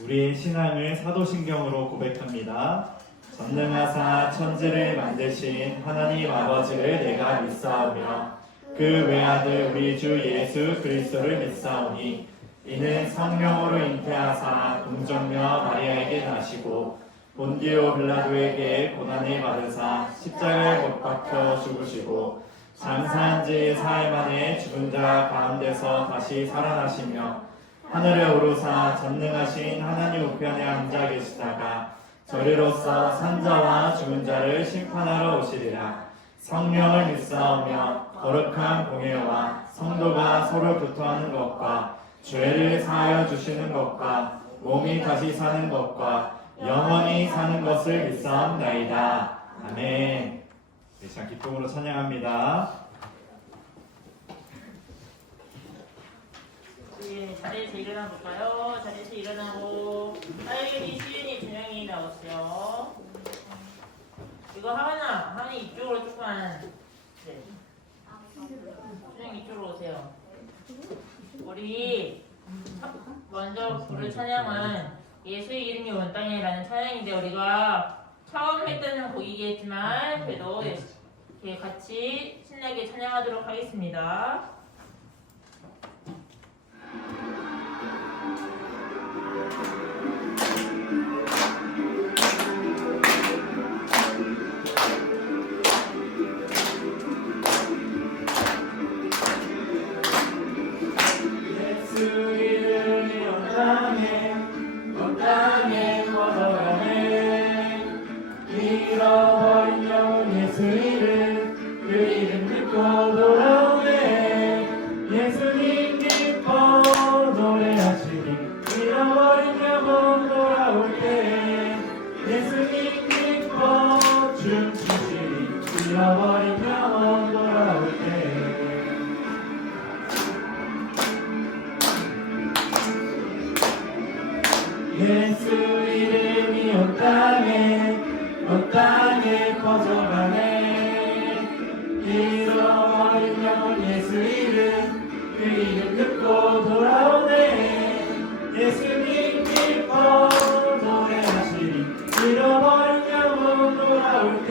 우리의 신앙을 사도신경으로 고백합니다. 전능하사 천지를 만드신 하나님 아버지를 내가 믿사오며 그 외아들 우리 주 예수 그리스도를 믿사오니 이는 성령으로 잉태하사 동정녀 마리아에게 나시고 본디오 빌라도에게 고난을 받으사 십자가에 못 박혀 죽으시고 장사한 지 사흘 만에 죽은 자 가운데서 다시 살아나시며 하늘에 오르사 전능하신 하나님 우편에 앉아 계시다가 저리로서 산자와 죽은 자를 심판하러 오시리라. 성령을 믿사오며 거룩한 공예와 성도가 서로 교통하는 것과 죄를 사하여 주시는 것과 몸이 다시 사는 것과 영원히 사는 것을 믿사옵나이다. 아멘. 이 시간 기쁨으로 찬양합니다. 예, 자리에서 일어나 볼까요? 자리에서 일어나고 하연이, 시윤이, 준영이 나오세요. 이거 하은아 이쪽으로 조금만. 네. 준영이 이쪽으로 오세요. 우리 먼저 부를 찬양은 예수의 이름이 온 땅에라는 찬양인데 우리가 처음 했던 곡이겠지만 그래도 이렇게 같이 신나게 찬양하도록 하겠습니다. 예수 이름이 온 땅에 퍼져가네. 잃어버린 영혼 예수 이름, 그 이름 듣고 돌아오네. 예수님 기뻐 노래하시리. 잃어버린 영혼 돌아올 때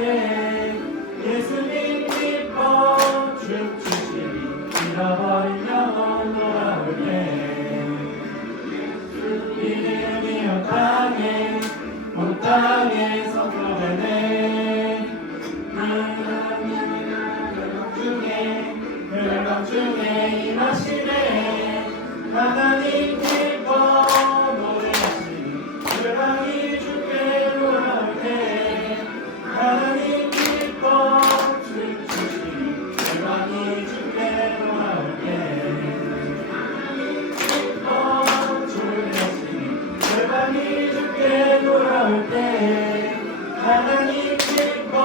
예수님 기뻐 춤추시리. 잃어버린 영혼 돌아올 때 이름이 온 땅에 선포되네. 멸망 중에 임하시네. 하나님 기뻐 노래하시니 멸망이 주께 돌아올 때 하나님 기뻐 춤추시니 멸망이 주께 돌아올 때 멸망이 주께 돌아올 때 하나님 기뻐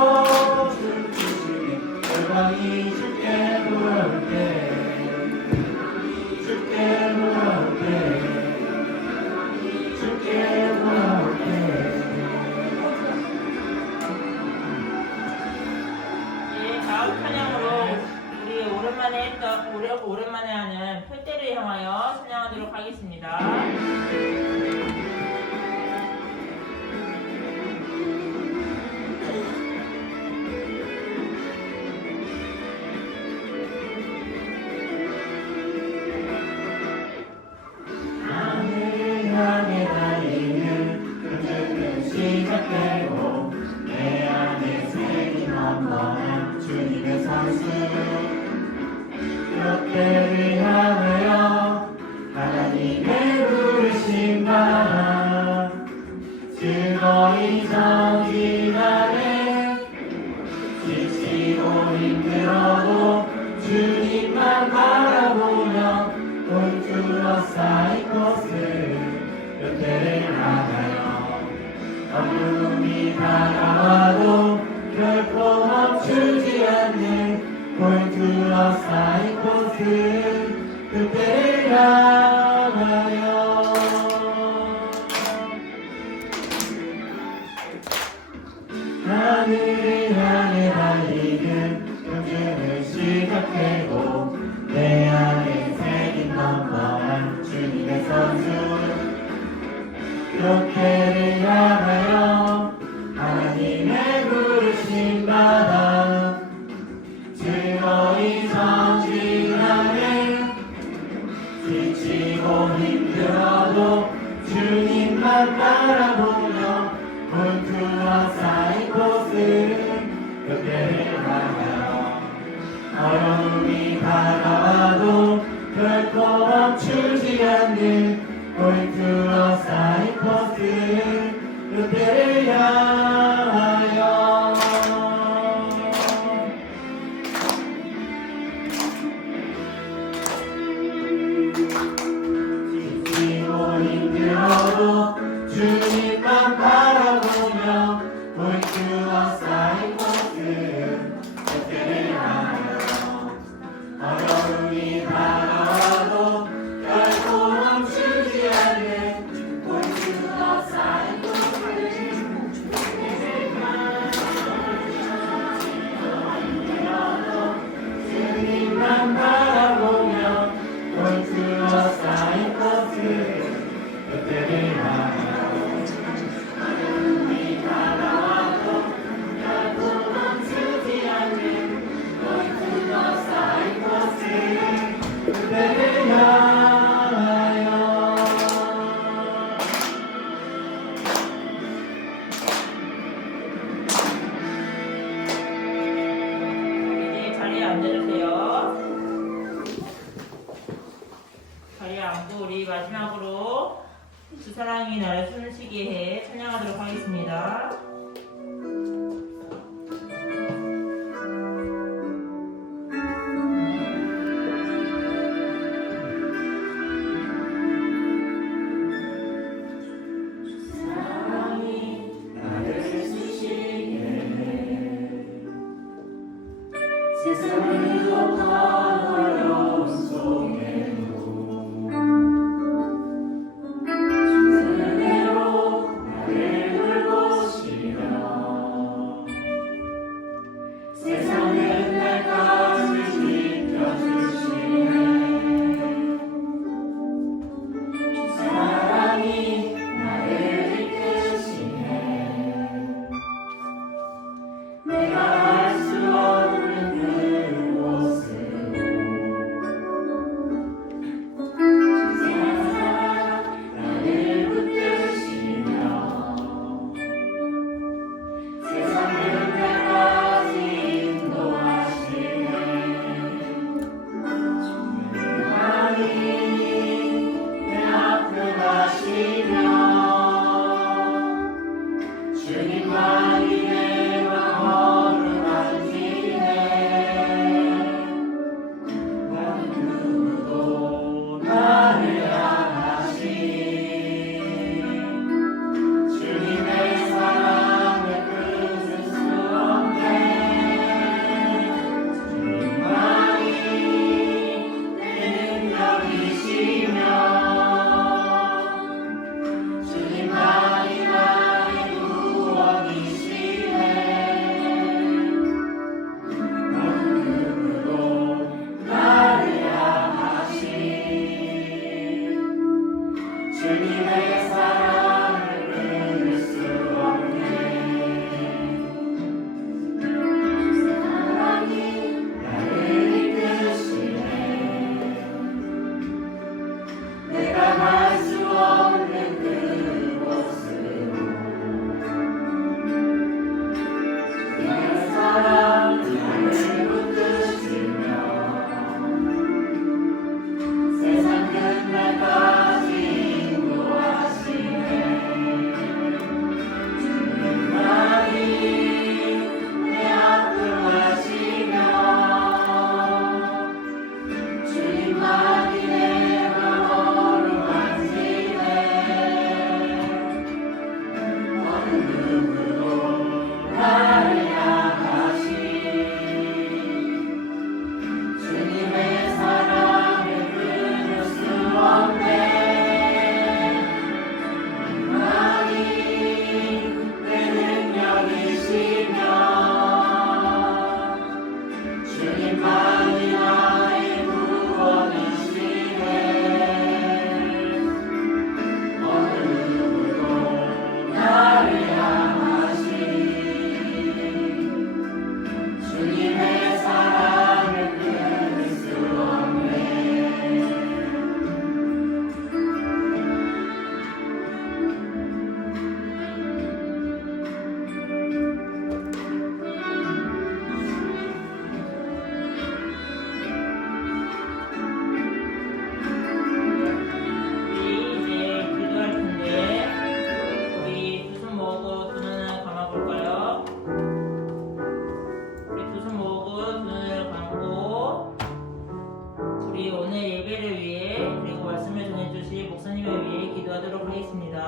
춤추시니 멸망이 주께 돌아올 때 주께 돌아올 때 주께 돌아올 때. 예, 다음 찬양으로 우리 오랜만에 하는 표대를 향하여 찬양하도록 하겠습니다. 하늘을 향해 달리는 그 시작되고 내 안에 새긴 험난한 주님의 선수. 롯데를 향하여 하나님의 부르심과 즐거이 전진하네. 지치고 힘들어도 주님만 바라보며 온 둘러싸인 곳을 롯데를 향하여 어려움이 다가와도 결코 멈추지 않는 온 둘러싸인 곳을 롯데를 향하여. 하늘을 향해 달리는 경주를 시작되고 내 안에 새긴 넌 주님의 선수. 교태를 향하여 하나님의 부르심 받아 즐거이 전진하네. 지치고 힘들어도 주님만 바라보며 물투와 쌓인 곳은 그때를 향하여 어려움이 다가와도 결코 멈추지 않는 물투와 쌓인 곳은 그때를 향하여 힘들어도 주님만 바라보며 물주와 쌓인 곳은 그때를 향하여 어려움이 다가와도 결코 멈추지 않는 물주와 쌓인 곳은 그때를 향하여 주님만 바라보며 물주와 쌓인 곳은 그때를 향하여 어려움이 다가와도 결코 멈추지 않는 물투와 쌓인 곳은 그때를 향하여 이제 자리에 앉아주세요. 자리에 앉고 우리 마지막으로 주 사랑이 나를 숨쉬게 해 찬양하도록 하겠습니다. 사랑이 나를 숨쉬게 해 세상을 덮어 어려움 속에도 주님으로 나를 돌보시며 세상 끝날까지 지켜주시네. 주 사랑이 나를 이끄시네. 내가 알 수 없는 그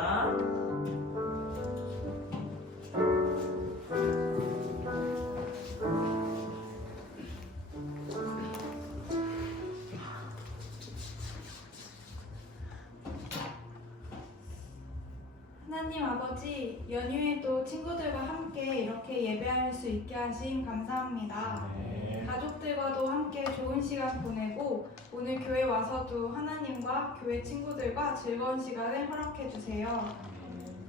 하겠습니다. 하나님 아버지, 연휴에도 친구들과 함께 이렇게 예배할 수 있게 하심 감사합니다. 네. 가족들과도 함께 좋은 시간 보내고 오늘 교회 와서도 하나님과 교회 친구들과 즐거운 시간을 허락해 주세요.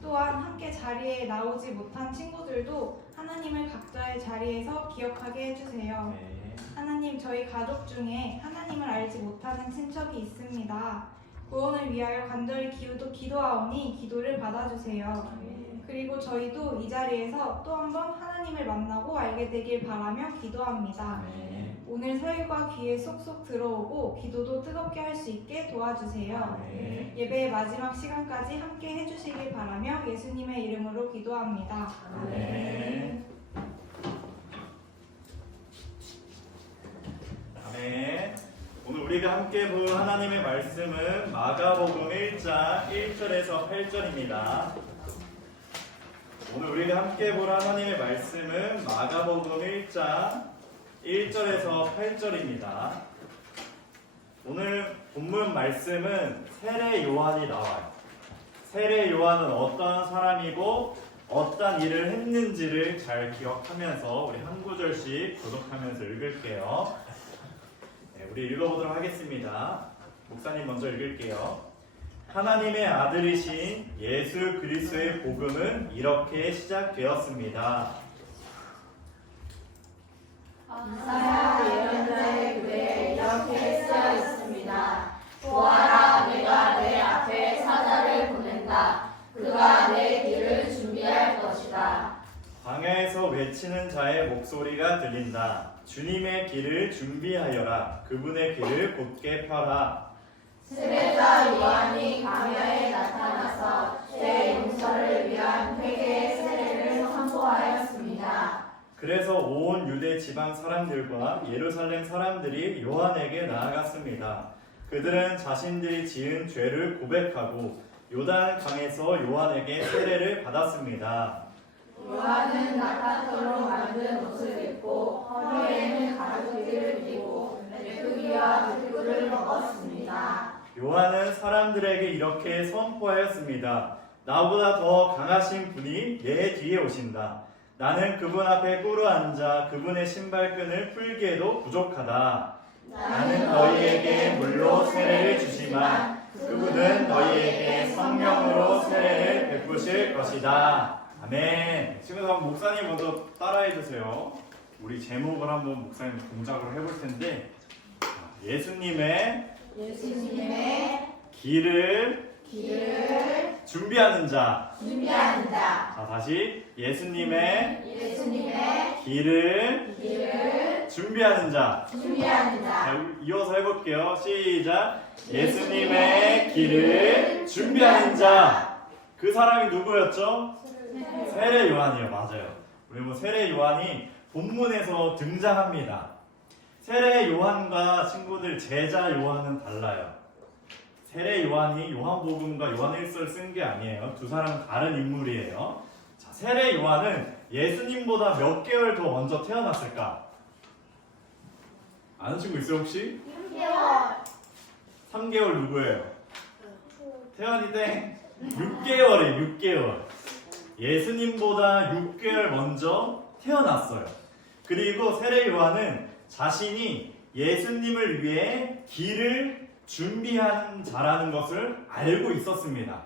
또한 함께 자리에 나오지 못한 친구들도 하나님을 각자의 자리에서 기억하게 해주세요. 네. 하나님, 저희 가족 중에 하나님을 알지 못하는 친척이 있습니다. 구원을 위하여 간절히 기도하오니 기도를 받아주세요. 그리고 저희도 이 자리에서 또 한 번 하나님을 만나고 알게 되길 바라며 기도합니다. 네. 오늘 설과 귀에 쏙쏙 들어오고 기도도 뜨겁게 할 수 있게 도와주세요. 네. 예배의 마지막 시간까지 함께 해주시길 바라며 예수님의 이름으로 기도합니다. 네. 아멘. 오늘 우리가 함께 본 하나님의 말씀은 마가복음 1장 1절에서 8절입니다. 오늘 우리가 함께 볼 하나님의 말씀은 마가복음 1장 1절에서 8절입니다. 오늘 본문 말씀은 세례 요한이 나와요. 세례 요한은 어떤 사람이고 어떤 일을 했는지를 잘 기억하면서 우리 한 구절씩 교독하면서 읽을게요. 네, 우리 읽어보도록 하겠습니다. 목사님 먼저 읽을게요. 하나님의 아들이신 예수 그리스도의 복음은 이렇게 시작되었습니다. 이사야 예언자의 글에 이렇게 쓰여 있습니다. 보아라, 내가 내 앞에 사자를 보낸다. 그가 내 길을 준비할 것이다. 광야에서 외치는 자의 목소리가 들린다. 주님의 길을 준비하여라. 그분의 길을 곧게 펴라. 세례자 요한이 광야에 나타나서 죄 용서를 위한 회개의 세례를 선포하였습니다. 그래서 온 유대 지방 사람들과 예루살렘 사람들이 요한에게 나아갔습니다. 그들은 자신들이 지은 죄를 고백하고 요단 강에서 요한에게 세례를 받았습니다. 요한은 낙타털로 만든 옷을 입고 허리에는 가죽띠를 띠고 메뚜기와 들꿀을 먹었습니다. 요한은 사람들에게 이렇게 선포하였습니다. 나보다 더 강하신 분이 내 뒤에 오신다. 나는 그분 앞에 꿇어 앉아 그분의 신발끈을 풀기에도 부족하다. 나는 너희에게 물로 세례를 주지만 그분은 너희에게 성령으로 세례를 베푸실 것이다. 아멘. 지금 한번 목사님 먼저 따라해 주세요. 우리 제목을 한번 목사님 동작으로 해볼 텐데, 예수님의 길을 준비하는 자. 자, 다시 예수님의 길을 준비하는 자. 자, 이어서 해볼게요. 시작. 예수님의 길을 준비하는 자. 그 사람이 누구였죠? 세례 요한이요. 맞아요. 우리 세례 요한이 본문에서 등장합니다. 세례 요한과 친구들 제자 요한은 달라요. 세례 요한이 요한복음과 요한일서를 쓴 게 아니에요. 두 사람은 다른 인물이에요. 자, 세례 요한은 예수님보다 몇 개월 더 먼저 태어났을까? 아는 친구 있어요 혹시? 3개월 누구예요? 태연이 땡. 6개월이에요. 6개월. 예수님보다 6개월 먼저 태어났어요. 그리고 세례 요한은 자신이 예수님을 위해 길을 준비한 자라는 것을 알고 있었습니다.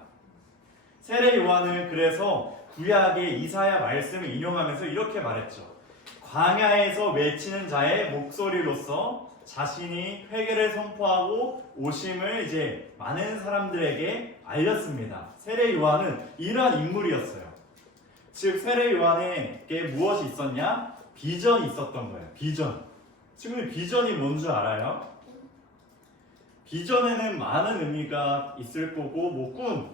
세례 요한은 그래서 구약의 이사야 말씀을 인용하면서 이렇게 말했죠. 광야에서 외치는 자의 목소리로서 자신이 회개를 선포하고 오심을 이제 많은 사람들에게 알렸습니다. 세례 요한은 이러한 인물이었어요. 즉 세례 요한에게 무엇이 있었냐? 비전이 있었던 거예요. 비전. 지금 비전이 뭔 줄 알아요? 비전에는 많은 의미가 있을 거고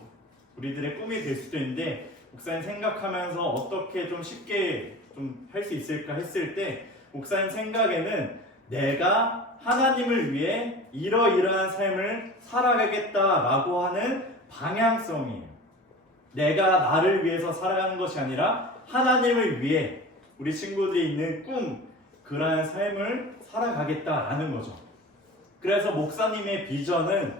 우리들의 꿈이 될 수도 있는데 목사님 생각하면서 어떻게 좀 쉽게 좀 할 수 있을까 했을 때 목사님 생각에는 내가 하나님을 위해 이러이러한 삶을 살아가겠다라고 하는 방향성이에요. 내가 나를 위해서 살아가는 것이 아니라 하나님을 위해 우리 친구들이 있는 꿈, 그러한 삶을 살아가겠다라는 거죠. 그래서 목사님의 비전은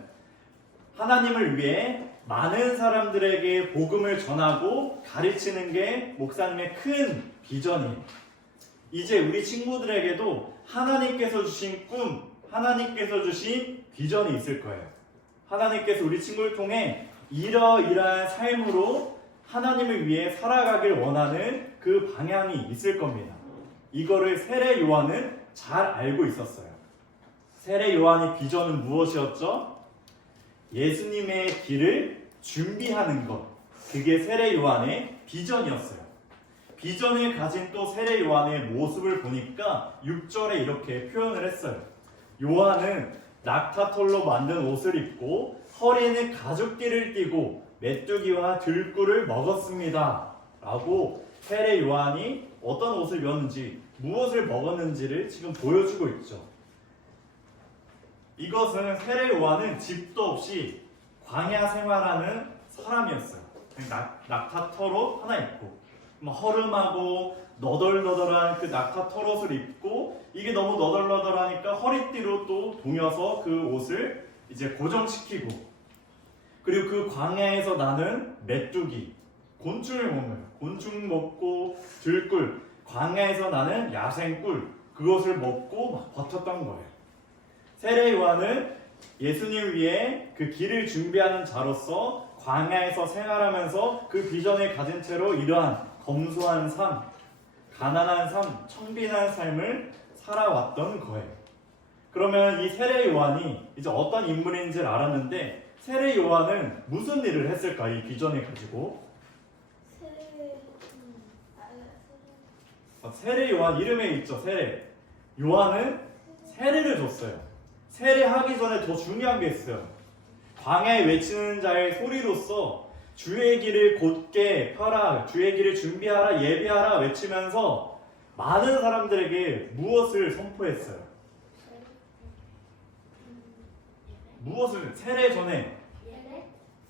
하나님을 위해 많은 사람들에게 복음을 전하고 가르치는 게 목사님의 큰 비전이에요. 이제 우리 친구들에게도 하나님께서 주신 꿈, 하나님께서 주신 비전이 있을 거예요. 하나님께서 우리 친구를 통해 이러이러한 삶으로 하나님을 위해 살아가길 원하는 그 방향이 있을 겁니다. 이거를 세례 요한은 잘 알고 있었어요. 세례 요한의 비전은 무엇이었죠? 예수님의 길을 준비하는 것. 그게 세례 요한의 비전이었어요. 비전을 가진 또 세례 요한의 모습을 보니까 6절에 이렇게 표현을 했어요. 요한은 낙타털로 만든 옷을 입고 허리에는 가죽띠를 띠고 메뚜기와 들꿀을 먹었습니다. 라고 세례 요한이 어떤 옷을 입었는지, 무엇을 먹었는지를 지금 보여주고 있죠. 이것은 세례 요한은 집도 없이 광야 생활하는 사람이었어요. 낙타털옷 하나 입고 허름하고 너덜너덜한 그 낙타털옷을 입고, 이게 너무 너덜너덜하니까 허리띠로 또 동여서 그 옷을 이제 고정시키고, 그리고 그 광야에서 나는 메뚜기, 곤충을 먹는, 곤충 먹고 들꿀, 광야에서 나는 야생꿀, 그것을 먹고 막 버텼던 거예요. 세례 요한은 예수님 위해 그 길을 준비하는 자로서 광야에서 생활하면서 그 비전을 가진 채로 이러한 검소한 삶, 가난한 삶, 청빈한 삶을 살아왔던 거예요. 그러면 이 세례 요한이 이제 어떤 인물인지를 알았는데, 세례 요한은 무슨 일을 했을까? 이 비전을 가지고. 세례 요한 이름에 있죠. 세례. 요한은 세례를 줬어요. 세례하기 전에 더 중요한 게 있어요. 광야에 외치는 자의 소리로서 주의 길을 곧게 펴라, 주의 길을 준비하라, 예비하라 외치면서 많은 사람들에게 무엇을 선포했어요? 무엇을? 세례 전에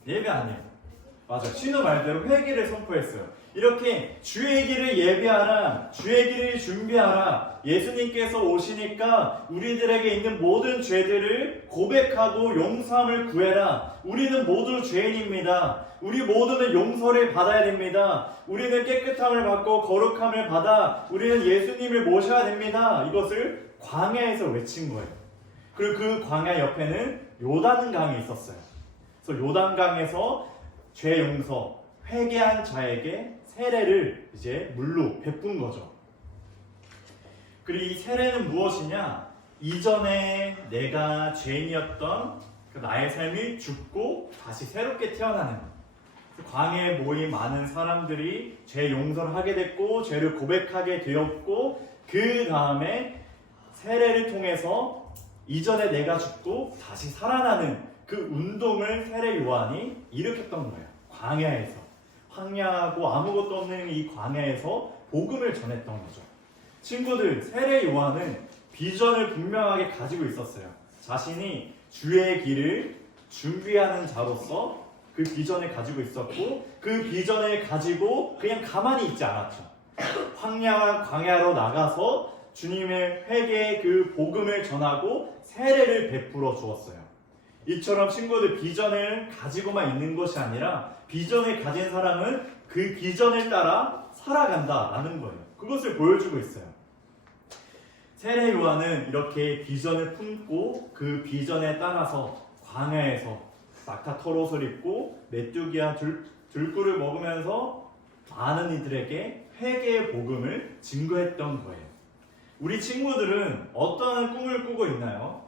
예배 아니에요. 맞아요. 신우 말대로 회개를 선포했어요. 이렇게 주의 길을 예비하라, 주의 길을 준비하라. 예수님께서 오시니까 우리들에게 있는 모든 죄들을 고백하고 용서함을 구해라. 우리는 모두 죄인입니다. 우리 모두는 용서를 받아야 됩니다. 우리는 깨끗함을 받고 거룩함을 받아 우리는 예수님을 모셔야 됩니다. 이것을 광야에서 외친 거예요. 그리고 그 광야 옆에는 요단강이 있었어요. 그래서 요단강에서 죄 용서, 회개한 자에게 세례를 이제 물로 베푼 거죠. 그리고 이 세례는 무엇이냐? 이전에 내가 죄인이었던 그 나의 삶이 죽고 다시 새롭게 태어나는, 광야에 모인 많은 사람들이 죄 용서를 하게 됐고 죄를 고백하게 되었고, 그 다음에 세례를 통해서 이전에 내가 죽고 다시 살아나는 그 운동을 세례 요한이 일으켰던 거예요. 광야에서, 황량하고 아무것도 없는 이 광야에서 복음을 전했던 거죠. 친구들, 세례 요한은 비전을 분명하게 가지고 있었어요. 자신이 주의 길을 준비하는 자로서 그 비전을 가지고 있었고, 그 비전을 가지고 그냥 가만히 있지 않았죠. 황량한 광야로 나가서 주님의 회개의 그 복음을 전하고 세례를 베풀어 주었어요. 이처럼 친구들, 비전을 가지고만 있는 것이 아니라 비전을 가진 사람은 그 비전을 따라 살아간다라는 거예요. 그것을 보여주고 있어요. 세례 요한은 이렇게 비전을 품고 그 비전에 따라서 광야에서 낙타털옷을 입고 메뚜기와 들꿀을 먹으면서 많은 이들에게 회개의 복음을 증거했던 거예요. 우리 친구들은 어떠한 꿈을 꾸고 있나요?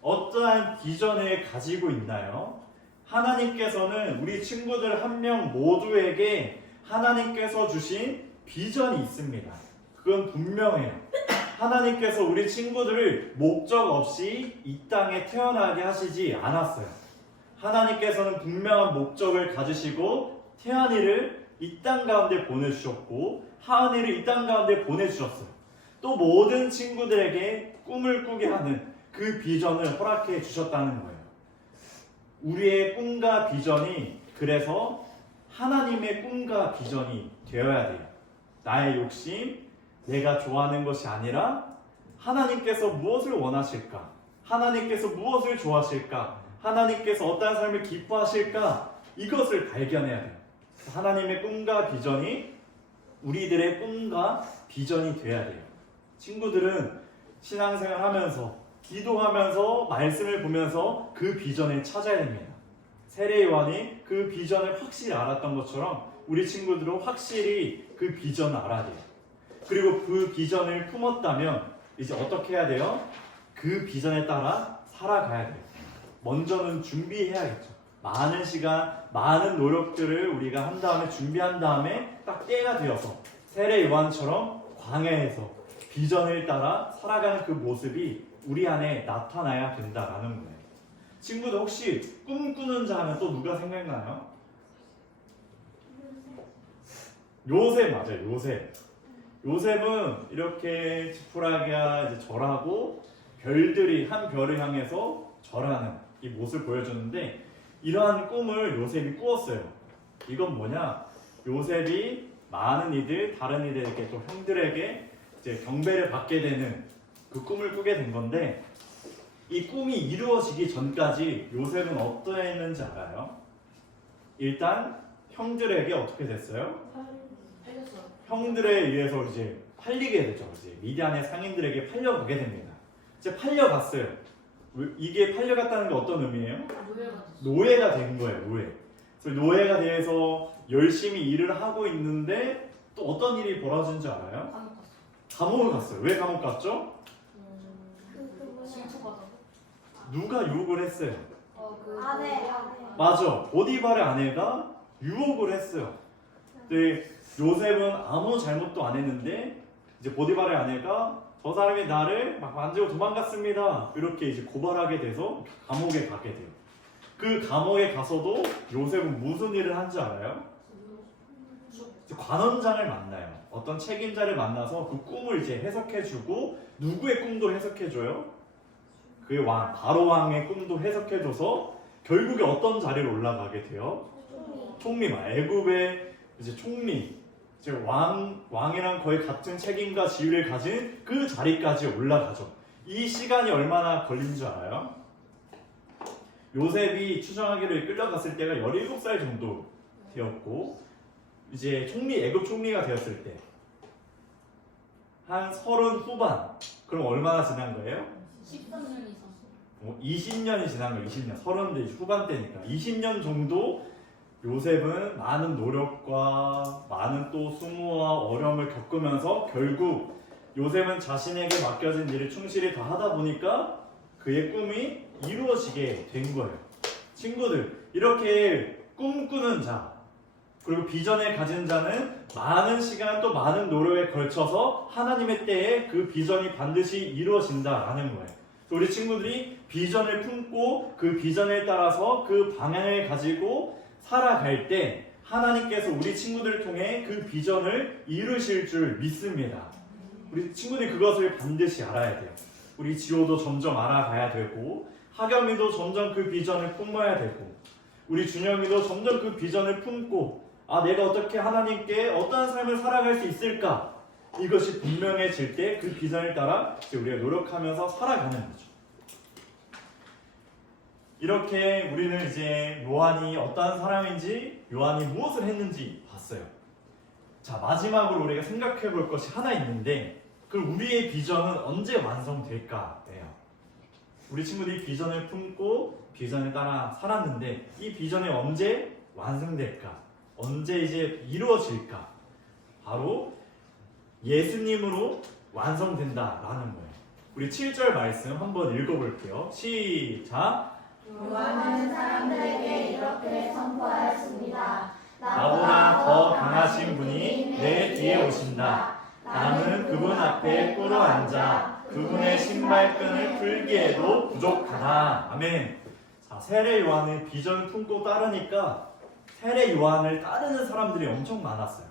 어떠한 비전을 가지고 있나요? 하나님께서는 우리 친구들 한 명 모두에게 하나님께서 주신 비전이 있습니다. 그건 분명해요. 하나님께서 우리 친구들을 목적 없이 이 땅에 태어나게 하시지 않았어요. 하나님께서는 분명한 목적을 가지시고 태연이를 이 땅 가운데 보내주셨고 하은이를 이 땅 가운데 보내주셨어요. 또 모든 친구들에게 꿈을 꾸게 하는 그 비전을 허락해 주셨다는 거예요. 우리의 꿈과 비전이 그래서 하나님의 꿈과 비전이 되어야 돼요. 나의 욕심, 내가 좋아하는 것이 아니라 하나님께서 무엇을 원하실까? 하나님께서 무엇을 좋아하실까? 하나님께서 어떠한 삶을 기뻐하실까? 이것을 발견해야 돼요. 하나님의 꿈과 비전이 우리들의 꿈과 비전이 돼야 돼요. 친구들은 신앙생활 하면서 기도하면서 말씀을 보면서 그 비전을 찾아야 됩니다. 세례 요한이 그 비전을 확실히 알았던 것처럼 우리 친구들은 확실히 그 비전을 알아야 돼요. 그리고 그 비전을 품었다면 이제 어떻게 해야 돼요? 그 비전에 따라 살아가야 돼요. 먼저는 준비해야겠죠. 많은 시간, 많은 노력들을 우리가 한 다음에 준비한 다음에 딱 때가 되어서 세례 요한처럼 광야에서 비전을 따라 살아가는 그 모습이 우리 안에 나타나야 된다라는 거예요. 친구들 혹시 꿈꾸는 자 하면 또 누가 생각나요? 요셉 맞아요. 요셉은 이렇게 지푸라기가 이제 절하고 별들이 한 별을 향해서 절하는 이 모습을 보여주는데 이러한 꿈을 요셉이 꾸었어요. 이건 뭐냐? 요셉이 많은 이들, 다른 이들에게 또 형들에게 이제 경배를 받게 되는 그 꿈을 꾸게 된 건데 이 꿈이 이루어지기 전까지 요셉은 어떠했는지 알아요? 일단 형들에게 어떻게 됐어요? 형들에 의해서 이제 팔리게 되죠. 이제 미디안의 상인들에게 팔려가게 됩니다. 이제 팔려갔어요. 이게 팔려갔다는 게 어떤 의미예요? 노예가 된 거예요. 노예. 그래서 노예가 돼서 열심히 일을 하고 있는데 또 어떤 일이 벌어진 줄 알아요? 감옥을 갔어요. 왜 감옥 갔죠? 누가 유혹을 했어요? 아내. 맞아. 보디발의 아내가 유혹을 했어요. 근데 요셉은 아무 잘못도 안 했는데 이제 보디발의 아내가 저 사람이 나를 막 만지고 도망갔습니다. 이렇게 이제 고발하게 돼서 감옥에 가게 돼요. 그 감옥에 가서도 요셉은 무슨 일을 한지 알아요? 관원장을 만나요. 어떤 책임자를 만나서 그 꿈을 이제 해석해주고 누구의 꿈도 해석해줘요? 그 왕, 바로 왕의 꿈도 해석해줘서 결국에 어떤 자리로 올라가게 돼요? 총리만, 애굽의 이제 총리, 이제 왕이랑 거의 같은 책임과 지위를 가진 그 자리까지 올라가죠. 이 시간이 얼마나 걸린 줄 알아요? 요셉이 추정하기로 끌려갔을 때가 17살 정도 되었고 이제 애굽 총리가 되었을 때 한 30 후반. 그럼 얼마나 지난 거예요? 13년 이상. 20년이 지난 거예요. 20년. 30대 후반 때니까 20년 정도 요셉은 많은 노력과 많은 또 수모와 어려움을 겪으면서 결국 요셉은 자신에게 맡겨진 일을 충실히 다 하다 보니까 그의 꿈이 이루어지게 된 거예요. 친구들, 이렇게 꿈꾸는 자 그리고 비전을 가진 자는 많은 시간 또 많은 노력에 걸쳐서 하나님의 때에 그 비전이 반드시 이루어진다라는 거예요. 우리 친구들이 비전을 품고 그 비전에 따라서 그 방향을 가지고 살아갈 때 하나님께서 우리 친구들을 통해 그 비전을 이루실 줄 믿습니다. 우리 친구들이 그것을 반드시 알아야 돼요. 우리 지호도 점점 알아가야 되고 하겸이도 점점 그 비전을 품어야 되고 우리 준영이도 점점 그 비전을 품고 내가 어떻게 하나님께 어떠한 삶을 살아갈 수 있을까? 이것이 분명해질 때 그 비전을 따라 우리가 노력하면서 살아가는 거죠. 이렇게 우리는 이제 요한이 어떠한 사람인지 요한이 무엇을 했는지 봤어요. 자, 마지막으로 우리가 생각해 볼 것이 하나 있는데 그럼 우리의 비전은 언제 완성될까예요. 우리 친구들이 비전을 품고 비전을 따라 살았는데 이 비전이 언제 완성될까? 언제 이제 이루어질까? 바로 예수님으로 완성된다라는 거예요. 우리 7절 말씀 한번 읽어볼게요. 시작! 요한은 사람들에게 이렇게 선포하였습니다. 나보다 더 강하신 분이 내 뒤에 오신다. 나는 그분 앞에 꿇어 앉아 그분의 신발끈을 풀기에도 부족하다. 아멘. 자, 세례 요한의 비전을 품고 따르니까 세례 요한을 따르는 사람들이 엄청 많았어요.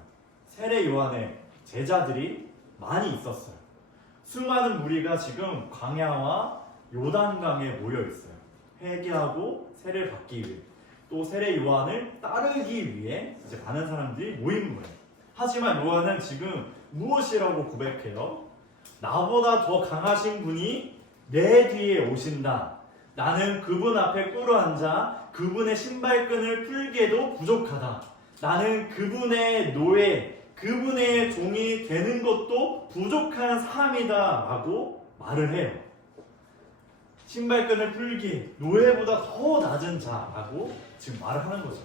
세례 요한의 제자들이 많이 있었어요. 수많은 무리가 지금 광야와 요단강에 모여 있어요. 회개하고 세례를 받기 위해. 또 세례 요한을 따르기 위해 이제 많은 사람들이 모인 거예요. 하지만 요한은 지금 무엇이라고 고백해요? 나보다 더 강하신 분이 내 뒤에 오신다. 나는 그분 앞에 꿇어 앉아 그분의 신발끈을 풀기에도 부족하다. 나는 그분의 노예, 그분의 종이 되는 것도 부족한 사람이다 라고 말을 해요. 신발끈을 풀기, 노예보다 더 낮은 자라고 지금 말을 하는 거죠.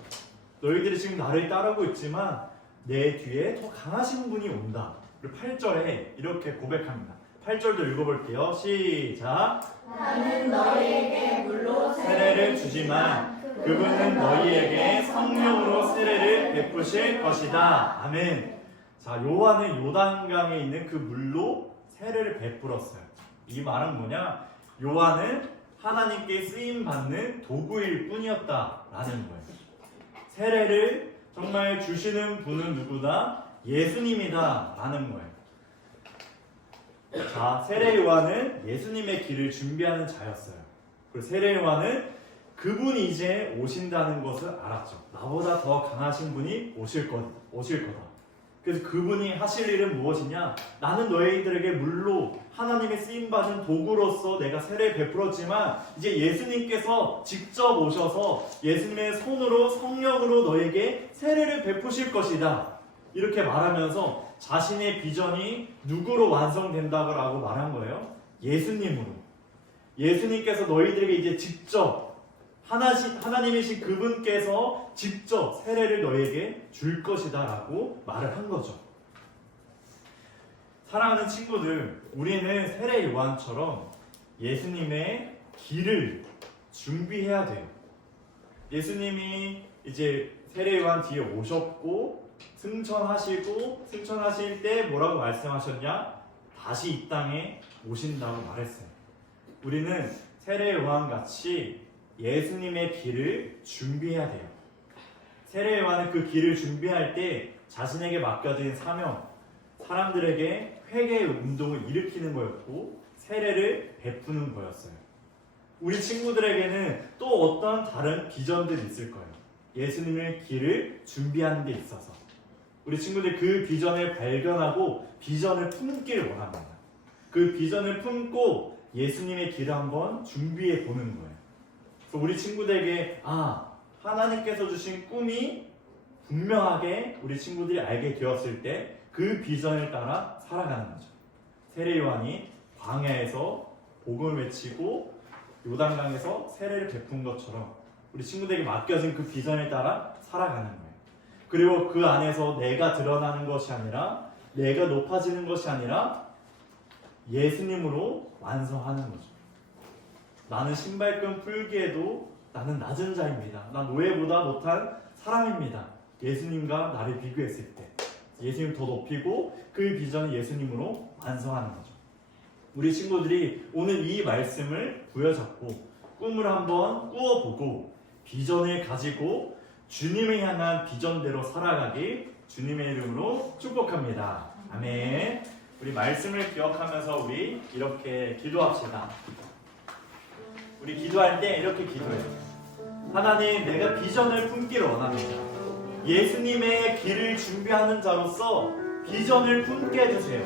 너희들이 지금 나를 따르고 있지만 내 뒤에 더 강하신 분이 온다. 그리고 8절에 이렇게 고백합니다. 8절도 읽어볼게요. 시작. 나는 너희에게 물로 세례를 주지만 그분은 너희에게 성령으로 세례를 베푸실 것이다. 아멘. 자, 요한은 요단강에 있는 그 물로 세례를 베풀었어요. 이 말은 뭐냐? 요한은 하나님께 쓰임 받는 도구일 뿐이었다라는 거예요. 세례를 정말 주시는 분은 누구다? 예수님이다라는 거예요. 자, 세례 요한은 예수님의 길을 준비하는 자였어요. 그리고 세례 요한은 그분이 이제 오신다는 것을 알았죠. 나보다 더 강하신 분이 오실 거다. 그래서 그분이 하실 일은 무엇이냐? 나는 너희들에게 물로 하나님의 쓰임받은 도구로서 내가 세례를 베풀었지만 이제 예수님께서 직접 오셔서 예수님의 손으로 성령으로 너에게 세례를 베푸실 것이다. 이렇게 말하면서 자신의 비전이 누구로 완성된다고 말한 거예요? 예수님으로. 예수님께서 너희들에게 이제 직접 하나님이신 그분께서 직접 세례를 너에게 줄 것이다 라고 말을 한 거죠. 사랑하는 친구들, 우리는 세례 요한처럼 예수님의 길을 준비해야 돼요. 예수님이 이제 세례 요한 뒤에 오셨고 승천하실 때 뭐라고 말씀하셨냐? 다시 이 땅에 오신다고 말했어요. 우리는 세례 요한 같이 예수님의 길을 준비해야 돼요. 세례 요한은 그 길을 준비할 때 자신에게 맡겨진 사명, 사람들에게 회개 운동을 일으키는 거였고 세례를 베푸는 거였어요. 우리 친구들에게는 또 어떤 다른 비전들이 있을 거예요. 예수님의 길을 준비하는 데 있어서 우리 친구들 그 비전을 발견하고 비전을 품기를 원합니다. 그 비전을 품고 예수님의 길을 한번 준비해 보는 거예요. 그래서 우리 친구들에게 하나님께서 주신 꿈이 분명하게 우리 친구들이 알게 되었을 때 그 비전을 따라 살아가는 거죠. 세례 요한이 광야에서 복음을 외치고 요단강에서 세례를 베푼 것처럼 우리 친구들에게 맡겨진 그 비전을 따라 살아가는 거예요. 그리고 그 안에서 내가 드러나는 것이 아니라 내가 높아지는 것이 아니라 예수님으로 완성하는 거죠. 나는 신발끈 풀기에도 나는 낮은 자입니다. 난 노예보다 못한 사람입니다. 예수님과 나를 비교했을 때 예수님 더 높이고 그 비전을 예수님으로 완성하는 거죠. 우리 친구들이 오늘 이 말씀을 부여잡고 꿈을 한번 꾸어보고 비전을 가지고 주님을 향한 비전대로 살아가길 주님의 이름으로 축복합니다. 아멘. 우리 말씀을 기억하면서 우리 이렇게 기도합시다. 우리 기도할 때 이렇게 기도해요. 하나님, 내가 비전을 품기를 원합니다. 예수님의 길을 준비하는 자로서 비전을 품게 해주세요.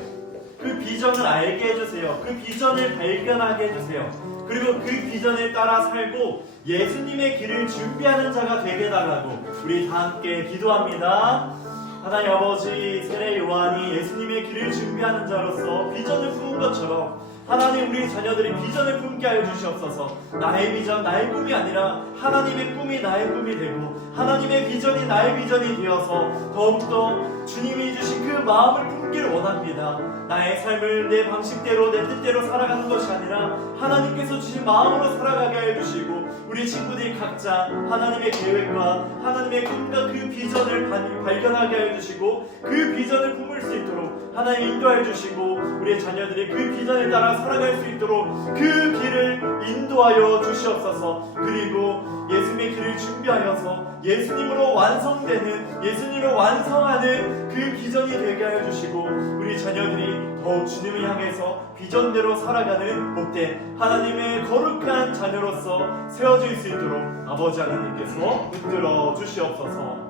그 비전을 알게 해주세요. 그 비전을 발견하게 해주세요. 그리고 그 비전을 따라 살고 예수님의 길을 준비하는 자가 되게 해달라고 우리 다 함께 기도합니다. 하나님 아버지, 세례 요한이 예수님의 길을 준비하는 자로서 비전을 품은 것처럼 하나님, 우리 자녀들이 비전을 품게 하여 주시옵소서. 나의 비전, 나의 꿈이 아니라 하나님의 꿈이 나의 꿈이 되고 하나님의 비전이 나의 비전이 되어서 더욱더 주님이 주신 그 마음을 품기를 원합니다. 나의 삶을 내 방식대로 내 뜻대로 살아가는 것이 아니라 하나님께서 주신 마음으로 살아가게 하여 주시고 우리 친구들이 각자 하나님의 계획과 하나님의 꿈과 그 비전을 발견하게 하여 주시고 그 비전을 품을 수 있도록 하나님 인도하여 주시고 우리의 자녀들이 그 비전에 따라 따라 살아갈 수 있도록 그 길을 인도하여 주시옵소서. 그리고 예수님의 길을 준비하여서 예수님으로 완성되는, 예수님으로 완성하는 그 비전이 되게 하여 주시고, 우리 자녀들이 더욱 주님을 향해서 비전대로 살아가는 복된 하나님의 거룩한 자녀로서 세워질 수 있도록 아버지 하나님께서 붙들어 주시옵소서.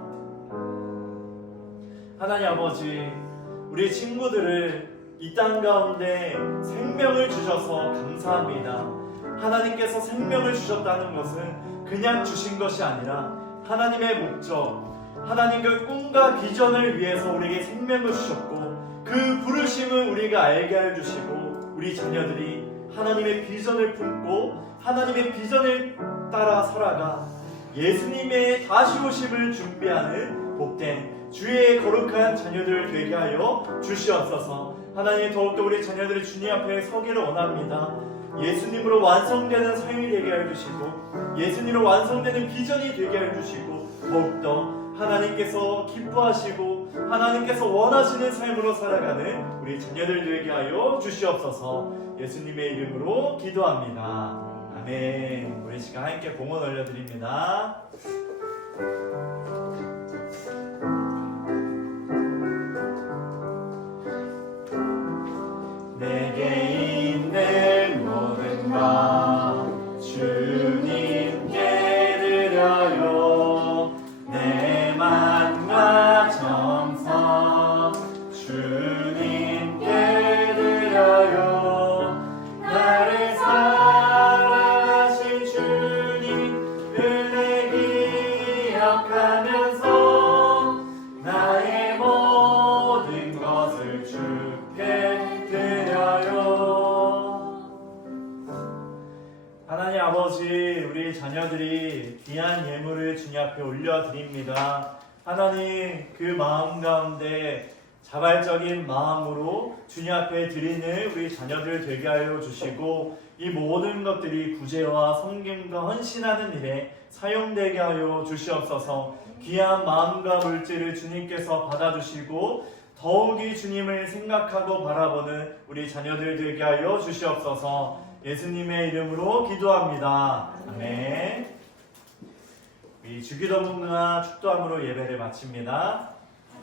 하나님 아버지, 우리 친구들을 이 땅 가운데 생명을 주셔서 감사합니다. 하나님께서 생명을 주셨다는 것은 그냥 주신 것이 아니라 하나님의 목적, 하나님의 꿈과 비전을 위해서 우리에게 생명을 주셨고, 그 부르심을 우리가 알게 하여 주시고, 우리 자녀들이 하나님의 비전을 품고 하나님의 비전을 따라 살아가 예수님의 다시 오심을 준비하는 복된 주의 거룩한 자녀들 되게 하여 주시옵소서. 하나님, 더욱더 우리 자녀들이 주님 앞에 서기를 원합니다. 예수님으로 완성되는 삶이 되게 하여 주시고, 예수님으로 완성되는 비전이 되게 하여 주시고, 더욱더 하나님께서 기뻐하시고 하나님께서 원하시는 삶으로 살아가는 우리 자녀들 되게 하여 주시옵소서. 예수님의 이름으로 기도합니다. 아멘. 우리 시간 함께 봉헌 올려드립니다. 내게 있는 모든 것 주님께 드려요. 내 맘과 정성 주님께 드려요. 나를 사랑하신 주님을 내 기억하면서 나의 모든 것을 주께 드려요. 하나님 아버지, 우리 자녀들이 귀한 예물을 주님 앞에 올려드립니다. 하나님, 그 마음 가운데 자발적인 마음으로 주님 앞에 드리는 우리 자녀들 되게 하여 주시고, 이 모든 것들이 구제와 섬김과 헌신하는 일에 사용되게 하여 주시옵소서. 귀한 마음과 물질을 주님께서 받아주시고 더욱이 주님을 생각하고 바라보는 우리 자녀들 되게 하여 주시옵소서. 예수님의 이름으로 기도합니다. 아멘. 이 주기도문과 축도함으로 예배를 마칩니다.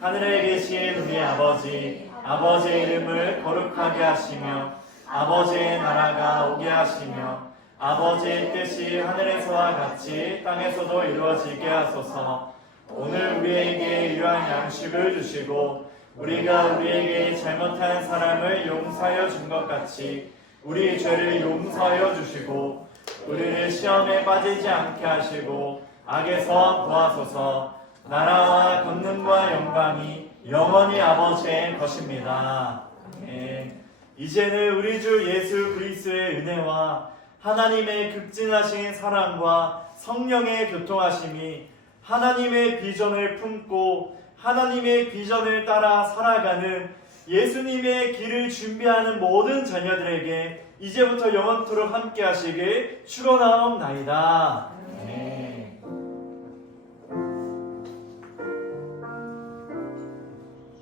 하늘에 계신 우리 아버지, 아버지의 이름을 거룩하게 하시며 아버지의 나라가 오게 하시며 아버지의 뜻이 하늘에서와 같이 땅에서도 이루어지게 하소서. 오늘 우리에게 유한 양식을 주시고 우리가 우리에게 잘못한 사람을 용서하여 준 것 같이 우리 죄를 용서하여 주시고 우리를 시험에 빠지지 않게 하시고 악에서 구하소서. 나라와 권능과 영광이 영원히 아버지의 것입니다. 이제는 우리 주 예수 그리스도의 은혜와 하나님의 극진하신 사랑과 성령의 교통하심이 하나님의 비전을 품고 하나님의 비전을 따라 살아가는 예수님의 길을 준비하는 모든 자녀들에게 이제부터 영원토록 함께 하시길 축원하옵나이다.